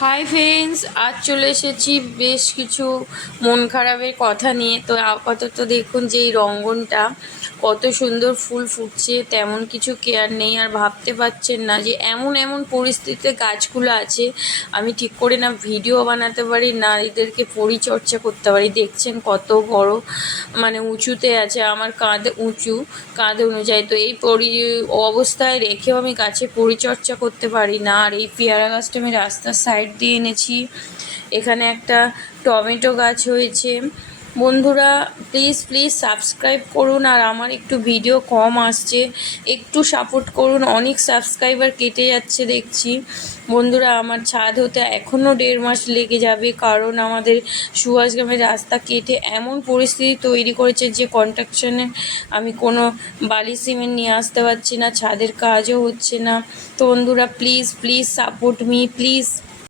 Hi friends, আজ চলে এসেছি বেশ কিছু মন খারাপের কথা নিয়ে। তো আপাতত দেখুন যে এই রঙ্গনটা কত সুন্দর ফুল ফুটছে, তেমন কিছু কেয়ার নেই। আর ভাবতে পারছেন না যে এমন এমন পরিস্থিতিতে গাছগুলো আছে, আমি ঠিক করে না ভিডিও বানাতে পারি না এদেরকে পরিচর্যা করতে পারি। দেখছেন কত বড় মানে উঁচুতে আছে, আমার কাঁধে অনুযায়ী। তো এই অবস্থায় রেখেও আমি গাছে পরিচর্যা করতে পারি না। আর এই পেয়ারা গাছটা আমি রাস্তার সাইড দিয়ে এনেছি। এখানে একটা টমেটো গাছ হয়েছে। বন্ধুরা প্লিজ প্লিজ সাবস্ক্রাইব করুন। আর আমার একটু ভিডিও কম আসছে, একটু সাপোর্ট করুন। অনেক সাবস্ক্রাইবার কেটে যাচ্ছে দেখছি। বন্ধুরা আমার ছাদ হতে এখনও 1.5 মাস লেগে যাবে, কারণ আমাদের সুভাষগ্রামের রাস্তা কেটে এমন পরিস্থিতি তৈরি করেছে যে কনস্ট্রাকশনে আমি কোনো বালি সিমেন্ট নিয়ে আসতে পারছি না, ছাদের কাজও হচ্ছে না। তো বন্ধুরা please please support me please.